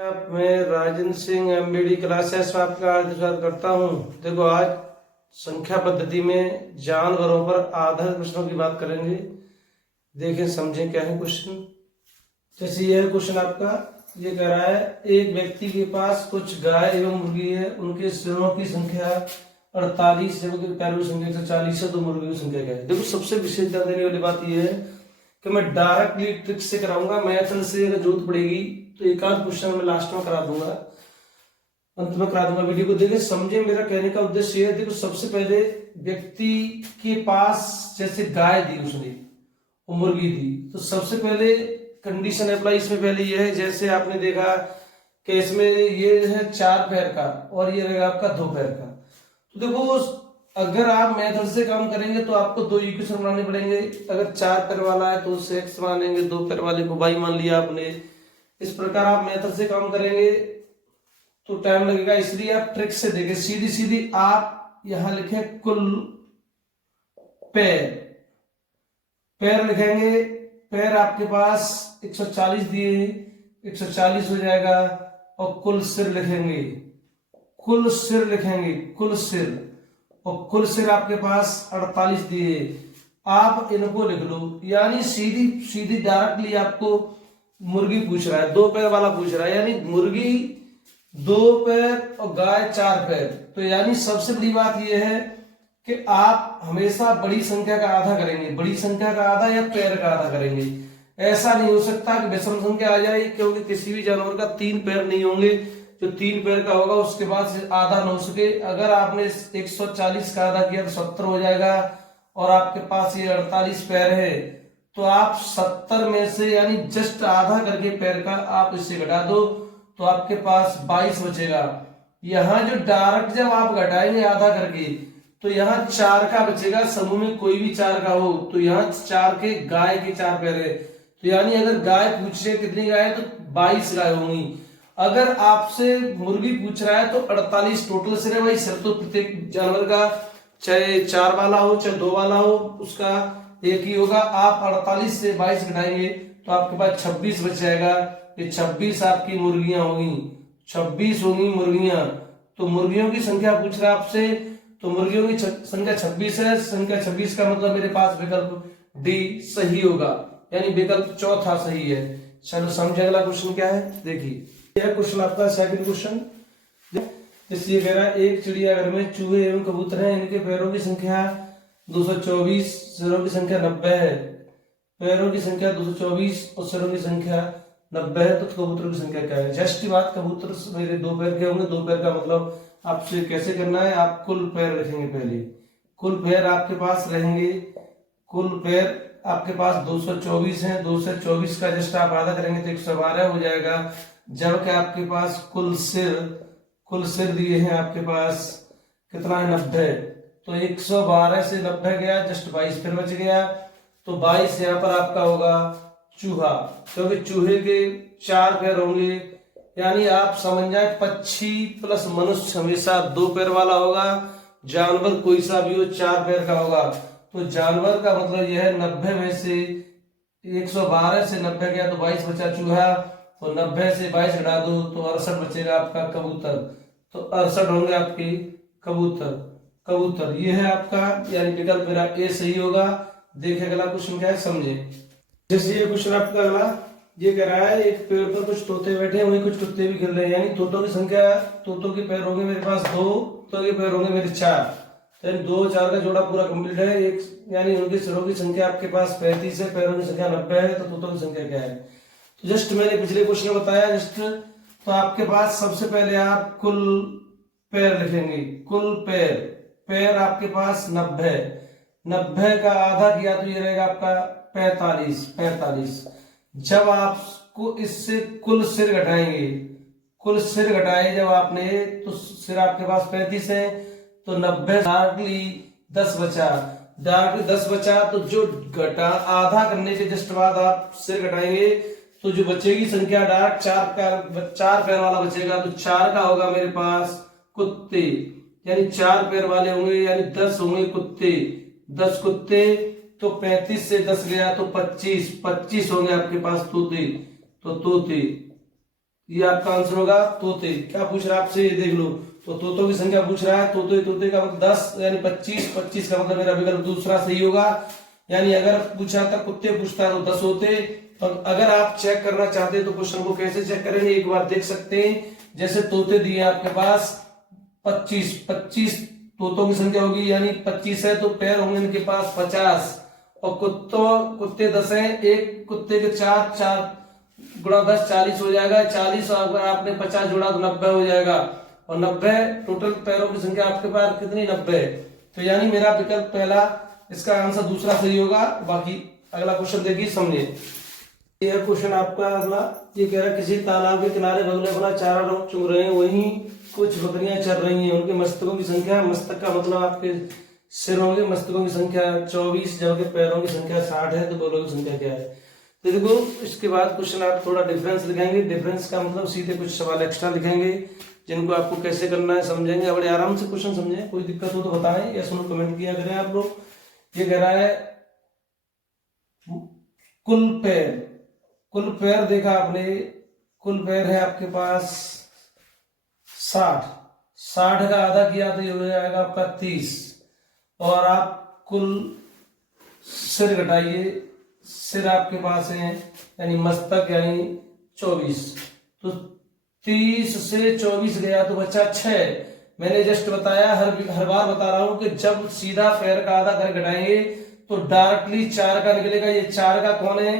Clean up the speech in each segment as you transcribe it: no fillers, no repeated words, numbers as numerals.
मैं Rajendra Singh MBD classes में आपका हार्दिक स्वागत करता हूं। देखो, आज संख्या पद्धति में जानवरों पर आधारित प्रश्नों की बात करेंगे। देखें, समझें क्या है क्वेश्चन। जैसे यह क्वेश्चन आपका ये कह रहा है, एक व्यक्ति के पास कुछ गाय एवं मुर्गी है, उनके सिरों की संख्या 48 है, उनके पैरों की संख्या 140 है, तो मुर्गी की संख्या क्या है। देखो, सबसे विशेष ध्यान देने वाली बात यह है कि मैं डायरेक्टली ट्रिक से कराऊंगा। मैथड से अगर जरूरत पड़ेगी तो एक आध क्वेश्चन मैं लास्ट में करा दूंगा, अंत में करा दूंगा। वीडियो को देखें, समझे। मेरा कहने का उद्देश्य है, देखो, सबसे पहले व्यक्ति के पास जैसे गाय दी उसने और मुर्गी दी, तो सबसे पहले कंडीशन अप्लाई इसमें पहले ये है, जैसे आपने देखा कि इसमें ये है 4 पैर का और ये रहेगा आपका 2 पैर का। तो देखो, अगर आप मेथड से काम करेंगे तो आपको 2 इक्वेशन बनाने पड़ेंगे। अगर 4 पैर वाला है तो उससे एक्स मानेंगे, 2 पैर वाले को वाई मान लिया आपने। इस प्रकार आप मेथड से काम करेंगे तो टाइम लगेगा, इसलिए आप ट्रिक से देखें। सीधी सीधी आप यहां लिखे कुल पैर, पैर लिखेंगे। पैर आपके पास 140 दिए, 140 हो जाएगा। और कुल सिर लिखेंगे, कुल सिर लिखेंगे, कुल सिर, और कुल सिर आपके पास 48 दिए। आप इनको लिख लो, यानी सीधी सीधी डायरेक्टली आपको मुर्गी पूछ रहा है, 2 पैर वाला पूछ रहा है, यानी मुर्गी 2 पैर और गाय 4 पैर। तो यानी सबसे बड़ी बात यह है कि आप हमेशा बड़ी संख्या का आधा करेंगे, बड़ी संख्या का आधा या पैर का आधा करेंगे। ऐसा नहीं हो सकता कि विषम संख्या आ जाए, क्योंकि किसी भी जानवर का 3 पैर नहीं होंगे। जो 3 पैर का होगा उसके बाद से आधा न हो सके। अगर आपने 140 का आधा किया तो 70 हो जाएगा, और आपके पास ये 48 पैर है, तो आप 70 में से यानी जस्ट आधा करके पैर का आप इससे घटा दो तो आपके पास 22 बचेगा। यहां जो डायरेक्ट जब आप घटाएंगे आधा करके तो यहाँ 4 का बचेगा। समूह में कोई भी 4 का हो तो यहाँ 4 के गाय के 4 पैर है, तो यानी अगर गाय पूछ रहे कितनी गाय है तो 22 गाय होंगी। अगर आपसे मुर्गी पूछ रहा है तो 48 टोटल सिर है भाई। सिर तो प्रत्येक जानवर का चाहे 4 वाला हो चाहे 2 वाला हो उसका एक ही होगा। आप 48 से 22 घटाएंगे तो आपके पास 26 बच जाएगा। ये 26 आपकी मुर्गियां होंगी, 26 होंगी मुर्गियां। तो मुर्गियों की संख्या पूछ रहा है आपसे, तो मुर्गियों की संख्या 26 है। संख्या 26 का मतलब मेरे पास विकल्प डी सही होगा, यानी विकल्प चौथा सही है। चलो समझे, अगला क्वेश्चन क्या है देखिए। यह क्वेश्चन आपका सेकंड क्वेश्चन, इसलिए कह रहा है, एक चिड़ियाघर में चूहे एवं कबूतर हैं, इनके पैरों की संख्या 224, सिरों की संख्या 90 है। पैरों की संख्या 224 और सिरों की संख्या 90 है, तो कबूतरों की संख्या क्या है। जस्ट बात, कबूतर मेरे 2 पैर के होंगे। 2 पैर का मतलब आपसे कैसे करना है, आप कुल पैर रखेंगे पहले। कुल पैर आपके पास रहेंगे, कुल पैर आपके पास 224 है। 224 का जस्ट आप आधा करेंगे तो 112 हो जाएगा। जबकि आपके पास कुल सिर दिए हैं आपके पास कितना है, 90। तो 112 से 90 गया, जस्ट 22 फिर बच गया। तो 22 यहाँ पर आपका होगा चूहा, क्योंकि चूहे के 4 पैर होंगे। यानी आप समझ जाए, पक्षी प्लस मनुष्य हमेशा 2 पैर वाला होगा। जानवर कोई सा भी हो 4 पैर का होगा। तो जानवर का मतलब यह है 90 में से 112 से 90 गया तो 22 बचा चूहा। तो 90 से 22 घटा दो तो 68 बचेगा आपका कबूतर। तो 68 होंगे आपके कबूतर। ये है आपका, यानी विकल्प मेरा ए सही होगा। देखिए अगला क्वेश्चन क्या है, समझे। जैसे ये क्वेश्चन आपका अगला ये कह रहा है, एक पेड़ पर कुछ तोते बैठे हैं, वहीं कुछ कुत्ते भी खेल रहे हैं। यानी तोतों की संख्या, तोतों के पैर होंगे मेरे पास 2, तोतों के पैर होंगे मेरे 4, यानी 2 4 का जोड़ा पूरा कंप्लीट है। एक यानी उनके सिरों की संख्या आपके पास 35 है, पैरों की संख्या 90 है, तो तोतों की संख्या क्या है। तो जस्ट मैंने पिछले क्वेश्चन में बताया जस्ट। तो आपके पास सबसे पहले आप कुल पैर लिखेंगे, कुल पैर आपके पास 90 का आधा किया तो ये रहेगा आपका 45। जब आपको इससे कुल सिर घटाएंगे, कुल सिर घटाए जब आपने, तो सिर आपके पास 35 है, तो 90 डायरेक्टली 10 बचा। तो जो घटा आधा करने के जस्ट बाद आप सिर घटाएंगे तो जो बचेगी संख्या डायरेक्ट 4 पैर वाला बचेगा। तो 4 का होगा मेरे पास कुत्ते, यानी 4 पैर वाले होंगे, यानी 10 होंगे कुत्ते। 10 कुत्ते, तो 35 से 10 गया तो 25 होंगे आपके पास तोते। तो तोते ये आपका आंसर होगा तोते। क्या पूछ रहा है आपसे, ये देख लो। तो तोतों की संख्या पूछ रहा है, तोते तोते का मतलब 10 यानी 25, 25 का मतलब मेरा विकल्प दूसरा सही होगा। यानी अगर पूछा था कुत्ते पूछता तो 10 होते। तो अगर आप चेक करना चाहते हैं तो क्वेश्चन को कैसे चेक करेंगे, एक बार देख सकते हैं। जैसे तोते दिए आपके पास 25, 25 तोतों की संख्या होगी, यानी 25 है तो पैर होंगे इनके पास 50, और कुत्ते 10 हैं, एक कुत्ते के 4, 4 गुणा 10 40 हो जाएगा। 40 और अगर आपने 50 जोड़ा तो 90 हो जाएगा, और 90 टोटल पैरों की संख्या आपके पास कितनी, 90 है। तो यानी मेरा विकल्प पहला, इसका आंसर दूसरा सही होगा। बाकी अगला क्वेश्चन देखिए, समझिए। यह क्वेश्चन आपका अगला, ये कह रहा है किसी तालाब के किनारे बगुले अपना चारा चुग रहे हैं, वहीं कुछ बकरियां चर रही हैं, उनके मस्तकों की संख्या, मस्तक का मतलब आपके सिर होंगे, मस्तकों की संख्या 24 जबकि पैरों की संख्या 60 है, तो बगुलों की संख्या क्या है। तो देखो इसके बाद क्वेश्चन आप थोड़ा डिफरेंस लिखेंगे। डिफरेंस का मतलब सीधे कुछ सवाल एक्स्ट्रा लिखेंगे, जिनको आपको कैसे करना है समझेंगे। बड़े आराम से क्वेश्चन समझें, कोई दिक्कत हो तो बताएं या सुनो कमेंट किया करें आप लोग। ये कह रहा है कुल पैर, कुल पैर देखा आपने, कुल पैर है आपके पास 60, 60 का आधा किया तो ये हो जाएगा आपका 30, और आप कुल सिर घटाइए, सिर आपके पास है यानी मस्तक यानी 24, तो 30 से 24 गया तो बचा 6। मैंने जस्ट बताया, हर बार बता रहा हूं कि जब सीधा पैर का आधा कर घटाएंगे तो डायरेक्टली 4 का निकलेगा। ये 4 का कौन है,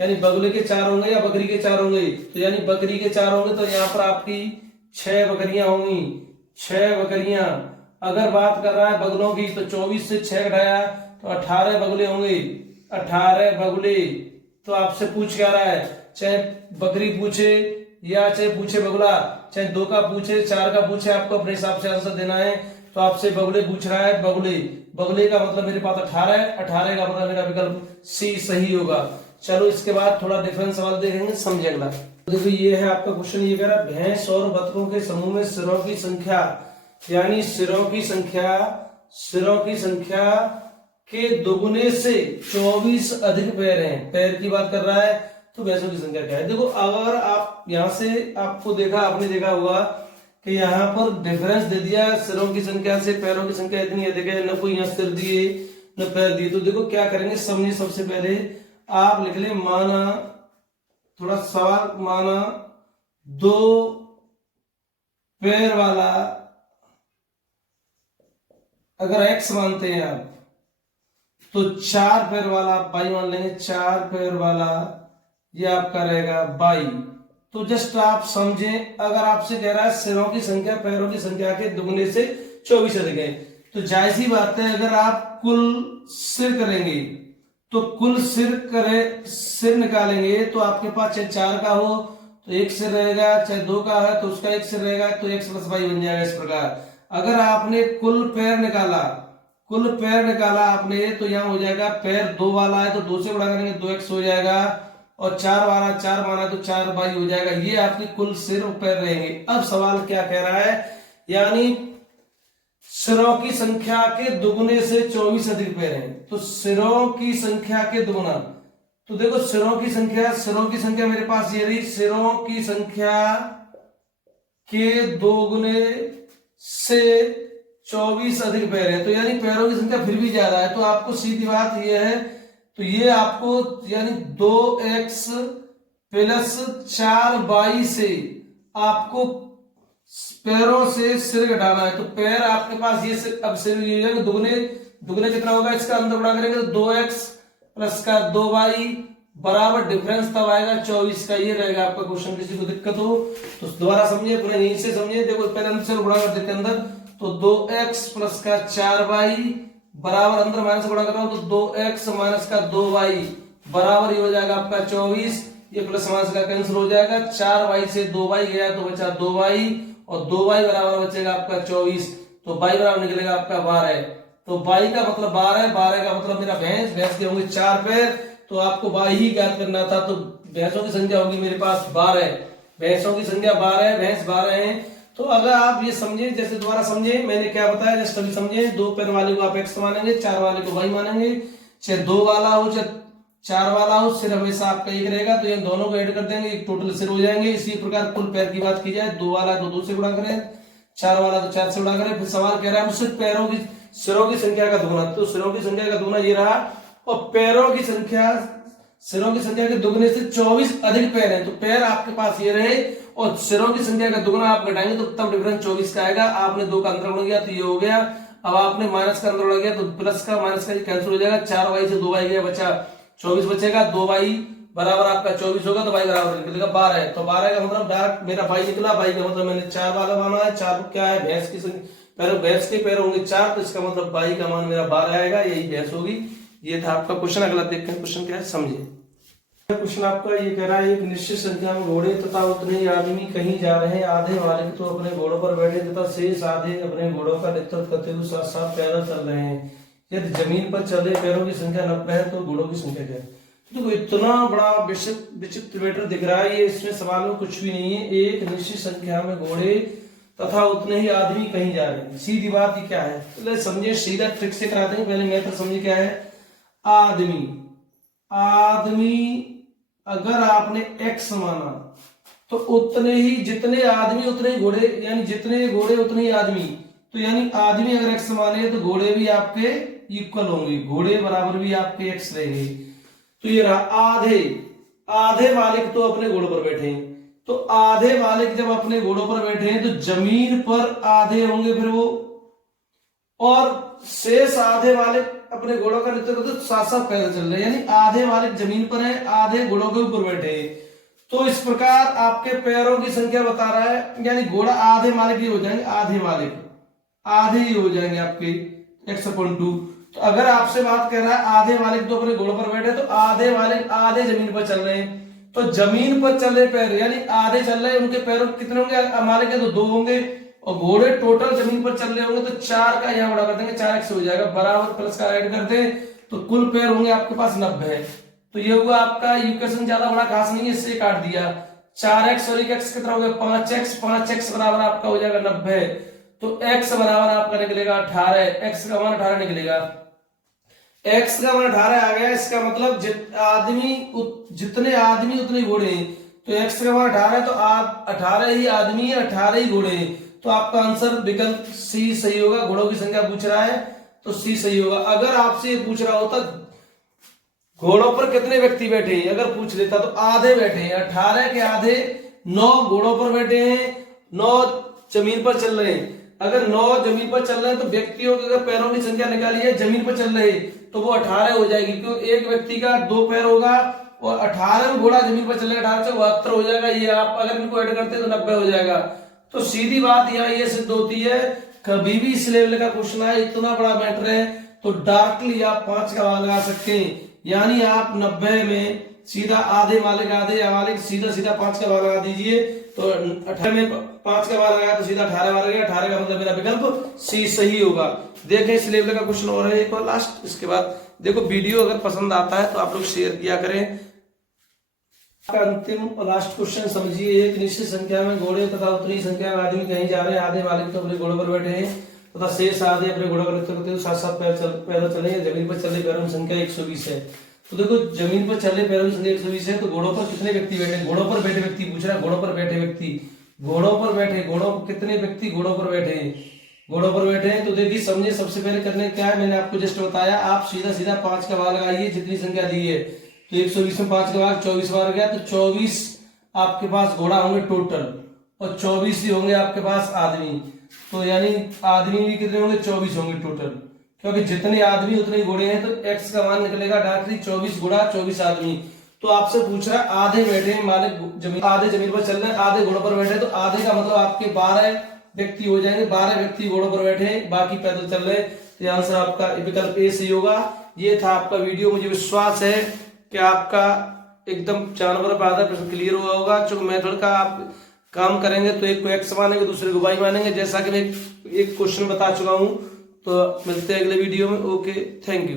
यानी बगुले के 4 होंगे या बकरी के 4 होंगे, तो यानी बकरी के 4 होंगे, तो यहाँ पर आपकी 6 बकरियां होंगी, 6 बकरियां। अगर बात कर रहा है बगुलों की तो 24 से 6 घटाया तो 18 बगुले होंगे, 18 बगुले। तो आपसे पूछ क्या रहा है, चाहे बकरी पूछे या चाहे पूछे बगुला, चाहे 2 का पूछे 4 का पूछे, आपको अपने हिसाब से आंसर देना है। तो आपसे बगुले पूछ रहा है, बगुले, बगुले का मतलब मेरे पास 18 है, 18 का मतलब मेरा विकल्प सी सही होगा। चलो इसके बाद थोड़ा डिफरेंस सवाल देखेंगे, समझे अगला। देखो ये है आपका क्वेश्चन, ये कह रहा है भैंस और बतखों के समूह में सिरों की संख्या, यानी सिरों की संख्या के दोगुने से 24 अधिक पैर हैं। पैर की बात कर रहा है, तो भैंसों की संख्या क्या है। देखो अगर आप यहां से आपको देखा, आपने देखा होगा कि यहाँ पर डिफरेंस दे दिया, सिरों की संख्या से पैरों की संख्या इतनी अधिक है, न कोई यहाँ सिर दिए न पैर दिए। तो देखो क्या करेंगे, समझिए। सबसे पहले आप लिख ले, माना, थोड़ा सवाल, माना 2 पैर वाला, अगर x मानते हैं आप, तो 4 पैर वाला आप y मान लेंगे, 4 पैर वाला ये आपका रहेगा y। तो जस्ट आप समझें, अगर आपसे कह रहा है सिरों की संख्या पैरों की संख्या के दुगने से 24 अधिक है, तो जायज सी बात है अगर आप कुल सिर करेंगे तो कुल सिर निकालेंगे तो आपके पास चाहे 4 का हो तो 1 सिर रहेगा, चाहे 2 का है तो उसका 1 सिर रहेगा, तो x + y बन जाएगा। इस प्रकार अगर आपने कुल पैर निकाला आपने, तो यहाँ हो जाएगा पैर 2 वाला है तो 2 से गुणा करेंगे 2x हो जाएगा, और 4 वाला 4 माना तो 4y हो जाएगा। ये आपके कुल सिर और पैर रहेंगे। अब सवाल क्या कह रहा है, यानी सिरों की संख्या के दुगुने से 24 अधिक पैर हैं, तो सिरों की संख्या के दुगुना। तो देखो सिरों की संख्या मेरे पास ये रही, सिरों की संख्या के दोगुने से 24 अधिक पैर है, तो यानी पैरों की संख्या फिर भी ज्यादा है। तो आपको सीधी बात यह है, तो ये आपको यानी 2x + 4y से आपको पैरों से सिर घटाना है। तो पैर आपके पास ये सिर, अब सिर दुगने कितना होगा, इसका अंदर गुणा करेंगे तो 2x + 2y बराबर डिफरेंस तब आएगा 24 का। ये रहेगा आपका क्वेश्चन। किसी को दिक्कत हो तो दोबारा समझिए, पूरे यहीं से समझिए। देखो पहले अंदर से गुणा कर देते हैं अंदर, तो 2x + 4y बराबर अंदर माइनस गुणा कर रहा हूं तो 2x - 2y बराबर ये हो जाएगा आपका 24। ये प्लस माइनस का कैंसिल हो जाएगा, 4y से 2y गया तो बचा 2y, और 2y बराबर बचेगा आपका 24, तो y बराबर निकलेगा आपका 12। तो y का मतलब 12, 12 का मतलब मेरा भैंस के होंगे 4 पैर, तो आपको y ही ज्ञात करना था। तो भैंसों की संख्या होगी मेरे पास 12, भैंसों की संख्या 12 है, भैंस 12 है। तो अगर आप ये समझे, जैसे दोबारा समझे मैंने क्या बताया, जैसे तभी समझे। 2 पैर वाले को आप x मानेंगे, 4 वाले को y मानेंगे, चाहे 2 वाला हो 4 वाला हो सिर हमेशा आपका 1 रहेगा, तो इन दोनों को ऐड कर देंगे, एक टोटल सिर हो जाएंगे। इसी प्रकार कुल पैर की बात की जाए, 2 वाला तो 2 से गुणा करें, 4 वाला तो 4 से गुणा करें। फिर सवाल कह रहा है मुझसे पैरों की सिरों की संख्या का दुगुना, तो सिरों की संख्या का दुगुना ये रहा, और पैरों की संख्या सिरों की संख्या के दुगने से 24 अधिक पैर है, तो पैर आपके पास ये रहे और सिरों की संख्या का दुगना आप घटाएंगे तो तब डिफरेंस 24 का आएगा। आपने 2 का अंतर गुणा किया तो ये हो गया। अब आपने माइनस का अंतर गुणा किया तो प्लस का माइनस का कैंसिल हो जाएगा। 4y से 2y गया, बचा 24 बचेगा। 2y बराबर आपका 24 होगा, तो y बराबर निकलेगा 12 है, तो 12 का मतलब डायरेक्ट मेरा y निकला। y का मतलब मैंने 4 वाला माना है। 4 क्या है, भैंस की पैरों, भैंस के पैर होंगे 4, तो इसका मतलब y का मान मेरा 12 आएगा, यही भैंस होगी। ये था आपका क्वेश्चन। अगला देखते हैं क्वेश्चन क्या है, समझिए। क्वेश्चन आपका ये कह रहा है एक निश्चित संख्या में घोड़े तथा उतने ही आदमी कहीं जा रहे हैं। आधे मालिक तो अपने घोड़ों पर बैठे तथा शेष आधे अपने घोड़ों का नेतृत्व करते हुए साथ साथ पैदल चल रहे हैं। यदि जमीन पर चल रहे पैरों की संख्या 90 है तो घोड़ों की संख्या क्या है। देखो इतना बड़ा विचित्र मैटर दिख रहा है, ये इसमें सवाल में कुछ भी नहीं है। एक निश्चित संख्या में घोड़े तथा उतने ही आदमी कहीं जा रहे हैं, सीधी बात ही क्या है, तो समझिए, सीधा ट्रिक से कराते हैं। पहले मैटर समझिए क्या है। आदमी अगर आपने x माना तो उतने ही, जितने आदमी उतने ही घोड़े, यानी जितने घोड़े उतने ही आदमी, तो यानी आदमी अगर x माने तो घोड़े भी आपके इक्वल होंगे, घोड़े बराबर भी आपके x रहेंगे। तो ये रहा आधे मालिक तो अपने घोड़ों पर बैठे हैं, तो आधे मालिक जब अपने घोड़ों पर बैठे हैं तो जमीन पर आधे होंगे फिर वो, और शेष आधे मालिक अपने घोड़ों का नेतृत्व करते साथ साथ पैदल चल रहे हैं, यानी आधे मालिक जमीन पर है, आधे घोड़ों के ऊपर बैठे हैं। तो इस प्रकार आपके पैरों की संख्या बता रहा है, यानी घोड़ा आधे मालिक ही हो जाएंगे, आधे मालिक आधे ही हो जाएंगे आपके x/2। तो अगर आपसे बात कर रहा है आधे मालिक तो अपने घोड़ों पर बैठे, तो आधे मालिक आधे जमीन पर चल रहे हैं, तो जमीन पर चल रहे पैर यानी आधे चल रहे हैं, उनके पैरों कितने होंगे, मालिक है तो 2 होंगे, और घोड़े टोटल जमीन पर चल रहे होंगे तो 4 का यहाँ बड़ा कर देंगे, 4x हो जाएगा, बराबर प्लस का ऐड कर दे तो कुल पैर होंगे आपके पास 90 है। तो ये हुआ आपका इक्वेशन, ज्यादा बड़ा खास नहीं है, इससे काट दिया। 4x और 1x कितना हो गया, 5x, 5x बराबर आपका हो जाएगा 90, तो x बराबर आपका निकलेगा 18, x का मान 18 निकलेगा। x का मान 18 आ गया, इसका मतलब जितने आदमी उतने घोड़े हैं, तो x का मान 18 तो 18 ही आदमी है, 18 ही घोड़े हैं, तो आपका आंसर विकल्प सी सही होगा। घोड़ों की संख्या पूछ रहा है तो सी सही होगा। अगर आपसे पूछ रहा होता घोड़ों पर कितने व्यक्ति बैठे हैं, अगर पूछ लेता तो आधे बैठे हैं, 18 के आधे 9 घोड़ों पर बैठे हैं, 9 जमीन पर चल रहे हैं। अगर 9 जमीन पर चल रहे हैं तो व्यक्तियों की अगर पैरों की संख्या निकाली है जमीन पर चल रहे तो वो 18 हो जाएगी, क्योंकि एक व्यक्ति का 2 पैर होगा और 18 घोड़ा जमीन पर चल रहा है, 18 से 72 हो जाएगा। ये आप अगर इनको ऐड करते हैं तो 90 हो जाएगा। तो सीधी बात यहाँ ये सिद्ध होती है, कभी भी इस लेवल का क्वेश्चन आए, इतना बड़ा मैटर है तो डायरेक्टली आप 5 का मान लगा सकते हैं, यानी आप 90 में सीधा आधे मालिक आधे मालिक सीधा 5 का मान लगा दीजिए, तो 18 में 5 का मान लगाया तो सीधा 18 मान गया, 18 का मतलब मेरा विकल्प सी सही होगा। देखें इस लेवल का क्वेश्चन और है एक और लास्ट, इसके बाद देखो वीडियो अगर पसंद आता है तो आप लोग शेयर किया करें। अंतिम और लास्ट क्वेश्चन समझिए। एक निश्चित संख्या में घोड़े तथा उतनी संख्या में आदमी कहीं जा रहे हैं, आधे मालिक तो अपने घोड़ों पर बैठे हैं तथा शेष आधे अपने घोड़ों पर नेतृत्व करते हुए साथ साथ पैदल चल रहे हैं। जमीन पर चल रहे पैरों की संख्या 120 है। तो देखो जमीन पर चल रहे पैरों की संख्या 120 है, तो घोड़ों पर कितने व्यक्ति बैठे, घोड़ों पर बैठे व्यक्ति पूछ रहा है, घोड़ों पर बैठे व्यक्ति, घोड़ों पर बैठे, घोड़ों कितने व्यक्ति घोड़ों पर बैठे हैं, घोड़ों पर बैठे हैं। तो देखिए समझिए, सबसे पहले करने क्या है, मैंने आपको जस्ट बताया, आप सीधा 5 का भाग लगाइए, जितनी संख्या दी है तो 120 में 5 का भाग 24 बार गया, तो 24 आपके पास घोड़ा होंगे टोटल, और 24 ही होंगे आपके पास आदमी, तो यानी आदमी भी कितने होंगे, 24 होंगे टोटल, क्योंकि जितने आदमी उतने घोड़े हैं, तो x का मान निकलेगा डायरेक्टली 24 घोड़ा 24 आदमी। तो आपसे पूछ रहा है आधे बैठे हैं मालिक जमीन, आधे जमीन पर चल रहे हैं, आधे घोड़ों पर बैठे, तो आधे का मतलब आपके 12 व्यक्ति हो जाएंगे, 12 व्यक्ति घोड़ों पर बैठे हैं, बाकी पैदल चल रहे हैं। तो आंसर आपका विकल्प ए सही होगा। ये था आपका वीडियो, मुझे विश्वास है कि आपका एकदम जानवर पर आधा प्रश्न क्लियर हुआ होगा। जो मेथड का आप काम करेंगे तो एक को x मानेंगे, दूसरे को y मानेंगे, जैसा कि मैं एक क्वेश्चन बता चुका हूं। तो मिलते हैं अगले वीडियो में। Okay, thank you.